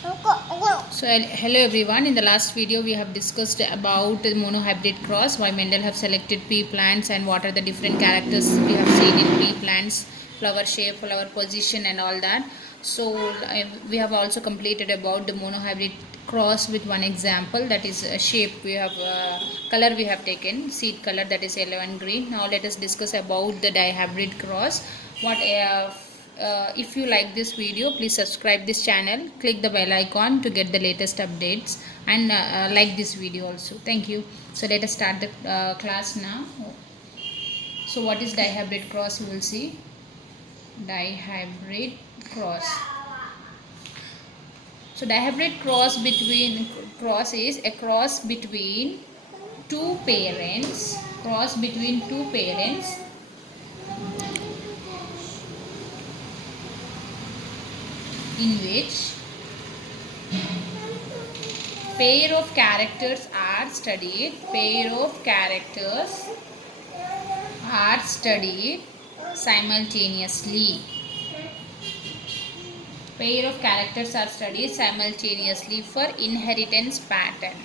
So hello everyone. In the last video we have discussed about the monohybrid cross, why Mendel have selected pea plants and what are the different characters we have seen in pea plants, flower shape, flower position and all that. So we have also completed about the monohybrid cross with one example, that is shape. We have color we have taken, seed color, that is yellow and green. Now let us discuss about the dihybrid cross. If you like this video, please subscribe this channel, click the bell icon to get the latest updates, and like this video also. Thank you. So let us start the class now. So what is dihybrid cross? You will see dihybrid cross. So dihybrid cross is a cross between two parents, in which pair of characters are studied simultaneously. Pair of characters are studied simultaneously for inheritance pattern.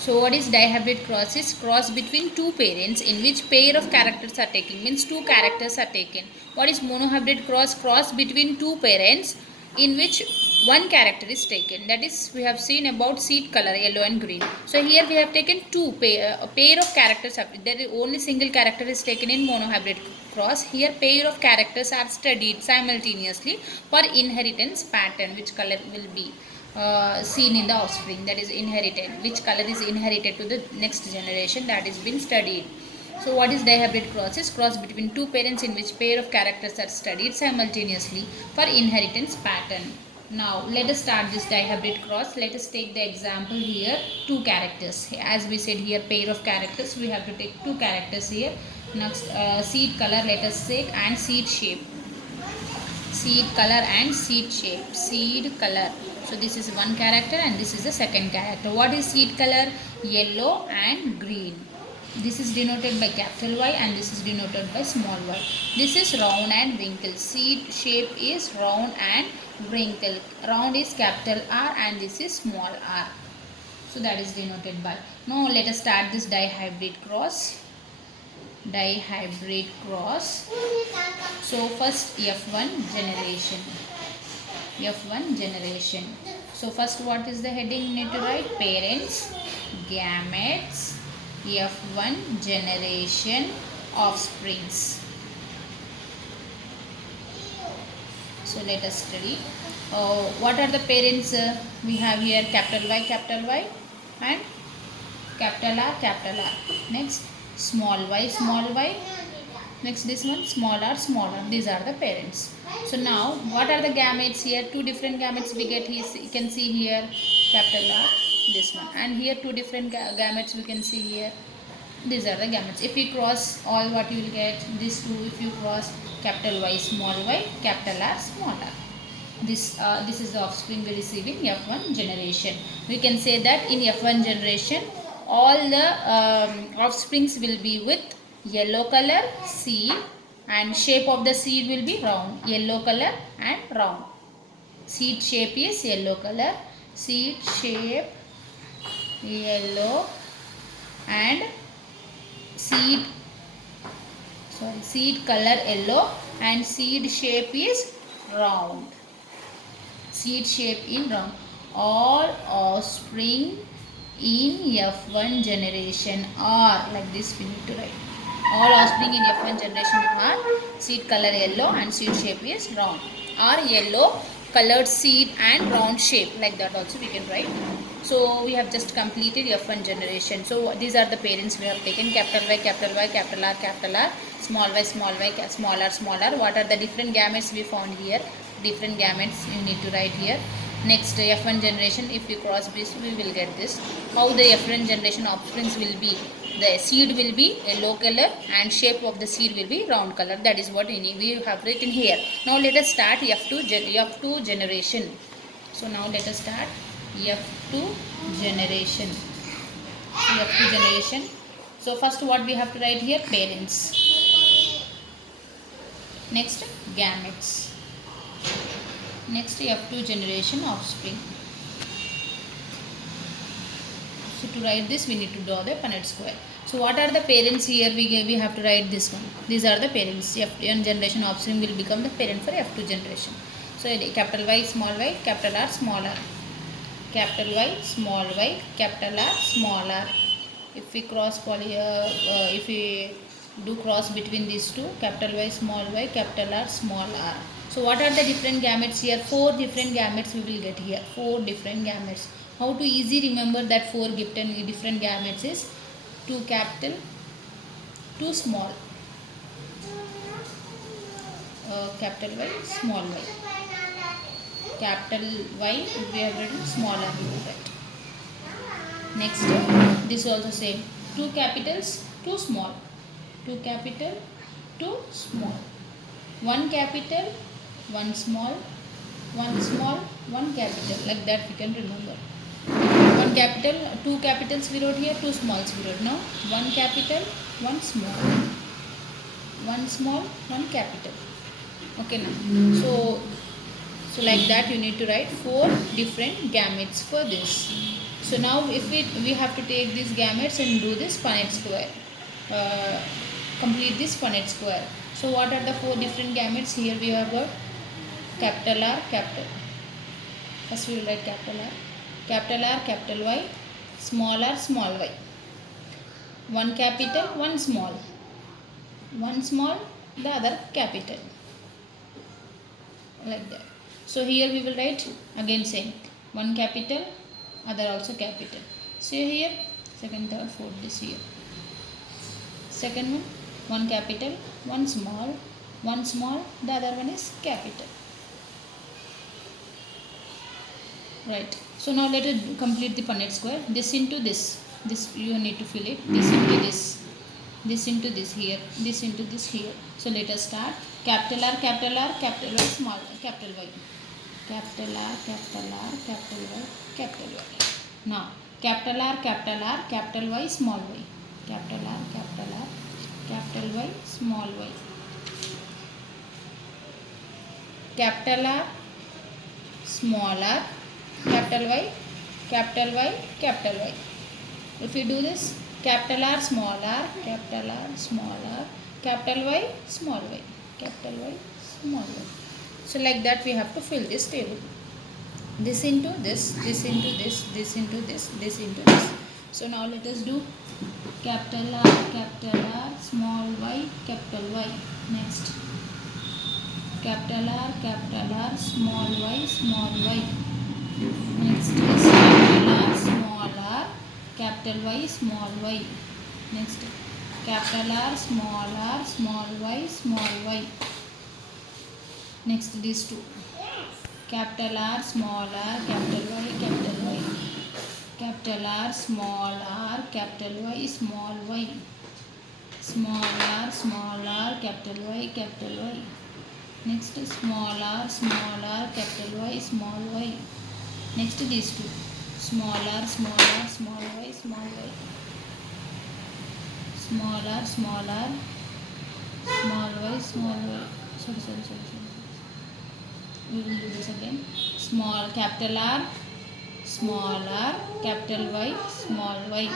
So what is dihybrid cross? Is cross between two parents in which pair of characters are taken, means two characters are taken. What is monohybrid cross? Cross between two parents in which one character is taken. That is, we have seen about seed color yellow and green. So here we have taken two pair of characters. There is only single character is taken in monohybrid cross. Here pair of characters are studied simultaneously for inheritance pattern. Which color will be seen in the offspring, that is inherited, which color is inherited to the next generation, that is been studied. So what is dihybrid cross? Is cross between two parents in which pair of characters are studied simultaneously for inheritance pattern. Now let us start this dihybrid cross. Let us take the example here, two characters. As we said here, pair of characters, we have to take two characters here. Next seed color let us take, and seed shape. Seed color and seed shape. Seed color. So this is one character and this is the second character. What is seed color? Yellow and green. This is denoted by capital Y and this is denoted by small y. This is round and wrinkle. Seed shape is round and wrinkle. Round is capital R and this is small r. So that is denoted by. Now let us start this dihybrid cross. So first F1 generation. So first what is the heading you need to write? Parents, gametes, F1 generation, offsprings. So let us study. What are the parents? We have here capital Y and capital R. Next small y. Next this one small r. These are the parents. So now what are the gametes here? Two different gametes we get here. You can see here capital R, this one, and here two different gametes we can see here. These are the gametes. If we cross all, what you will get? These two. If you cross capital Y, capital R, small r. This is the offspring we receive in F1 generation. We can say that in F1 generation all the offsprings will be with yellow color seed, and shape of the seed will be round. Yellow color and round. Seed shape is yellow color. Seed shape yellow and seed color yellow and seed shape is round. Seed shape in round. All offspring in F1 generation are, like this we need to write. All offspring in F1 generation are seed color yellow and seed shape is round, or yellow colored seed and round shape, like that also we can write. So we have just completed F1 generation. So these are the parents we have taken: capital Y, capital R, small y, small r. What are the different gametes we found here? Different gametes you need to write here. Next F1 generation, if we cross this we will get this. How the F1 generation offsprings will be? The seed will be yellow color and shape of the seed will be round color. That is what we have written here. Now let us start F2 generation. So now let us start F2 generation. So first what we have to write here? Parents. Next gametes. Next, F2 generation offspring. So to write this, we need to draw the Punnett square. So what are the parents here? We have to write this one. These are the parents. F1 generation offspring will become the parent for F2 generation. So capital Y, small y, capital R, small r. Capital Y, small y, capital R, small r. If we if we do cross between these two, capital Y, small y, capital R, small r. So what are the different gametes here? 4 different gametes we will get here. 4 different gametes. How to easy remember that 4 different gametes is 2 capital, 2 small, capital Y, small y. Capital Y we have written, small r we will write. Next, this also same. 2 capitals, 2 small. 2 capital, 2 small. 1 capital, 1 small, 1 small, 1 capital. Like that we can remember. 1 capital, 2 capitals we wrote here, 2 smalls we wrote. Now 1 capital, 1 small. 1 small, 1 capital. Okay now. So like that you need to write 4 different gametes for this. So now if we have to take these gametes and do this Punnett square. Complete this Punnett square. So what are the 4 different gametes? Here we have got capital R, capital. First we will write capital R, capital Y, small r, small y. 1 capital, 1 small. 1 small, the other capital. Like that. So here we will write again same. 1 capital, other also capital. So here, second, third, fourth, this here. Second one, 1 capital, 1 small, the other one is capital. Right. So now let us complete the Punnett square. This into this. This you need to fill it. This into this. This into this here. This into this here. So let us start. Capital R, capital Y, small y, capital Y. Capital R, capital R, capital Y, capital Y. Now capital R, capital Y, small y. Capital R, capital Y, small y. Capital R, small r, capital Y, capital Y, capital Y. If you do this, capital R, small r, capital R, small r, capital Y, small y, capital Y, small y. So like that we have to fill this table. This into this, this into this, this into this, this into this. So now let us do capital R, small y, capital Y. Next, capital R, small y, small y. Next is capital R, small r, capital Y, small y. Next, capital R, small y, small y. Next, these two. Capital R, small r, capital Y, capital Y. Capital R, small r, capital Y, small y. Small r, capital Y, capital Y. Next, small r, capital Y, small y. Next, these two. Small r, small y, small y. Small r, small y, small y. Sorry. We will do this again. Small capital R, capital Y, small y.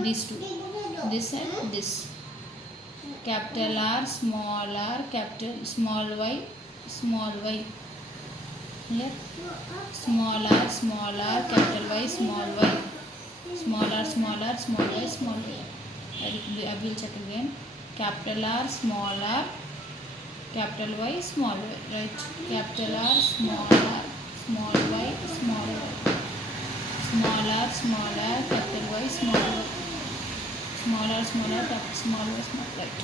These two. This and this. Capital R, capital small y, small y. Here. Small r, capital Y, small y. Small r, small y, small y. I will check again. Capital R, capital Y, small y. Right. Capital R, small y, small y. Small r, capital Y, small y. Small r, capital small y, small. Right.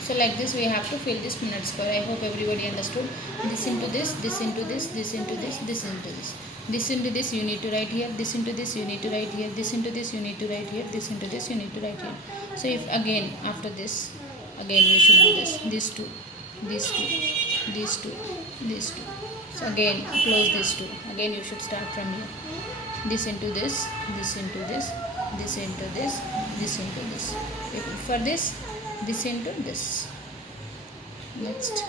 So like this we have to fill this Punnett square. I hope everybody understood. This into this, this into this, this into this, this into this. This into this you need to write here. This into this you need to write here. This into this you need to write here. This into this you need to write here. So if again after this, again you should do this. These two, these two, these two, these two. So again close these two. Again you should start from here. This into this, this into this, this into this, this into this. For this into this. Next.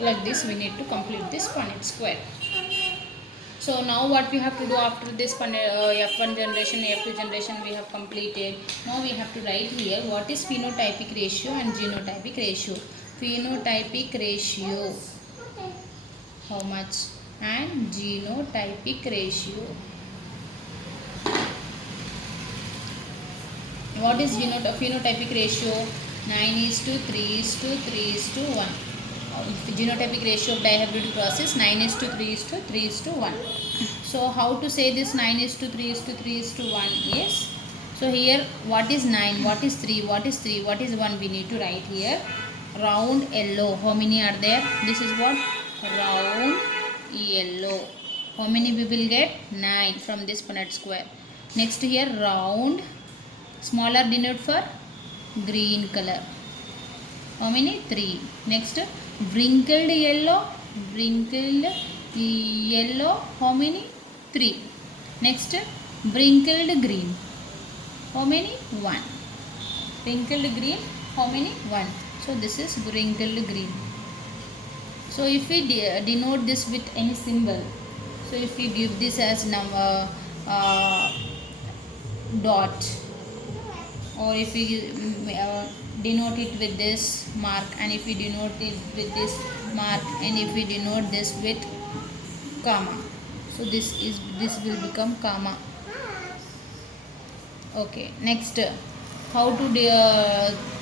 Like this we need to complete this Punnett square. So now what we have to do after this F1 generation, F2 generation we have completed. Now we have to write here what is phenotypic ratio and genotypic ratio. Phenotypic ratio, how much, and genotypic ratio. What is phenotypic ratio? 9 is to 3 is to 3 is to 1. Genotypic ratio of dihybrid cross is 9 is to 3 is to 3 is to 1. So how to say this 9 is to 3 is to 3 is to 1 is, so here what is 9, what is 3, what is 3, what is 1, we need to write here. Round yellow, how many are there? This is what? Round yellow. How many we will get? 9 from this Punnett square. Next here round, smaller denote for green color. How many? 3. Next wrinkled yellow, wrinkled yellow, how many? 3. Next wrinkled green, how many? 1. Wrinkled green, how many? 1. So this is wrinkled green. So if we denote this with any symbol, so if we give this as number dot, or if we denote it with this mark, and if we denote it with this mark, and if we denote this with comma, so this will become comma. Okay, next how to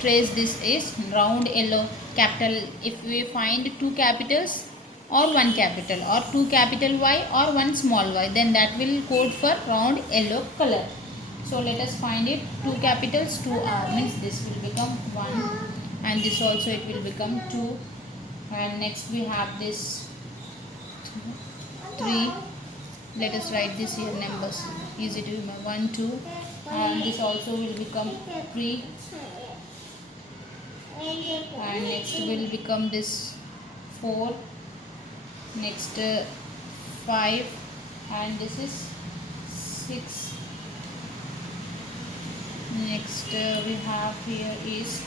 trace this is round yellow capital. If we find two capitals or one capital, or two capital Y or one small y, then that will code for round yellow color. So let us find it. Two capitals, 2 R, means this will become 1, and this also it will become 2, and next we have this 3. Let us write this here numbers, easy to remember. 1 2, and this also will become 3, and next will become this 4, next 5, and this is 6. Next we have here is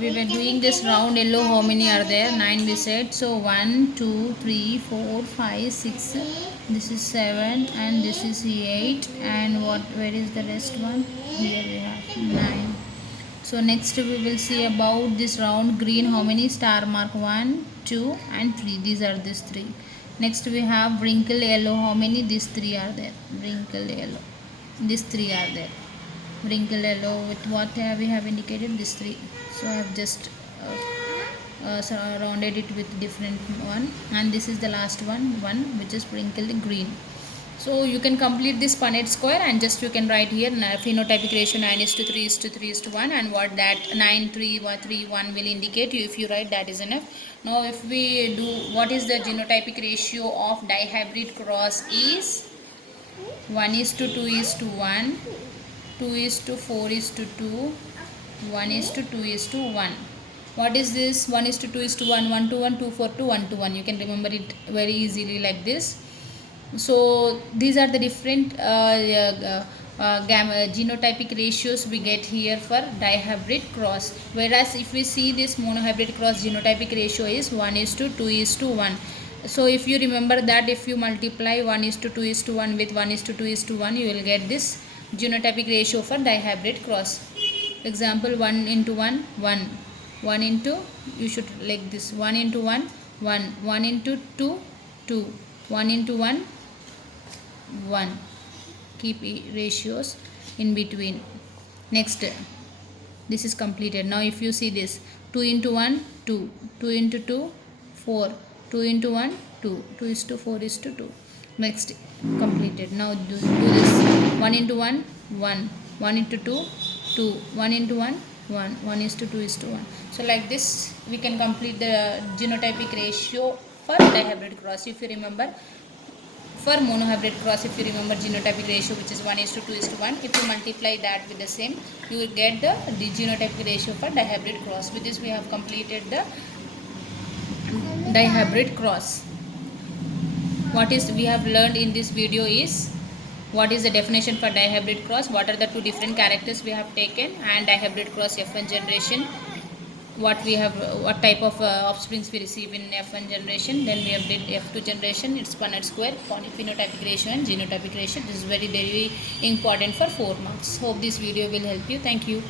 we were doing this round yellow, how many are there? 9 we said. So 1 2 3 4 5 6, this is 7, and this is 8, and where is the rest one? Here we have 9. So next we will see about this round green, how many? Star mark 1 2 and 3, these are these 3. Next we have wrinkle yellow, how many? These 3 are there. Wrinkle yellow, these 3 are there. Wrinkle yellow with what we have indicated, these 3. So I have just rounded it with different one, and this is the last one which is wrinkled green. So you can complete this Punnett square, and just you can write here phenotypic ratio 9 is to 3 is to 3 is to 1, and what that 9 3 3 1 will indicate. If you write, that is enough. Now if we do, what is the genotypic ratio of dihybrid cross is 1 is to 2 is to 1, 2 is to 4 is to 2, 1 is to 2 is to 1. What is this? 1 is to 2 is to 1, 1 to 1, 2 4 to 1 to 1. You can remember it very easily like this. So these are the different genotypic ratios we get here for dihybrid cross. Whereas if we see this monohybrid cross, genotypic ratio is 1 is to 2 is to 1. So if you remember that, if you multiply 1 is to 2 is to 1 with 1 is to 2 is to 1, you will get this genotypic ratio for dihybrid cross. Example, 1 into 1 1, 1 into, you should like this, 1 into 1 1, 1 into 2 2, 1 into 1 1. Keep ratios in between. Next, this is completed. Now if you see this, 2 into 1 2, 2 into 2 4, 2 into 1 2, 2 is to 4 is to 2. Next, completed. Now do this, 1 into 1 1, 1 into 2 2, 1 into 1 1, 1 is to 2 is to 1. So like this we can complete the genotypic ratio for dihybrid cross. If you remember, for monohybrid cross, if you remember genotypic ratio, which is 1 is to 2 is to 1, if you multiply that with the same, you will get the genotypic ratio for dihybrid cross. With this we have completed the dihybrid cross. What is we have learned in this video is what is the definition for dihybrid cross, what are the two different characters we have taken, and dihybrid cross F1 generation, what we have, what type of offsprings we receive in F1 generation. Then we have did F2 generation, its Punnett square, phenotypic ratio and genotypic ratio. This is very important for 4 marks. Hope this video will help you. Thank you.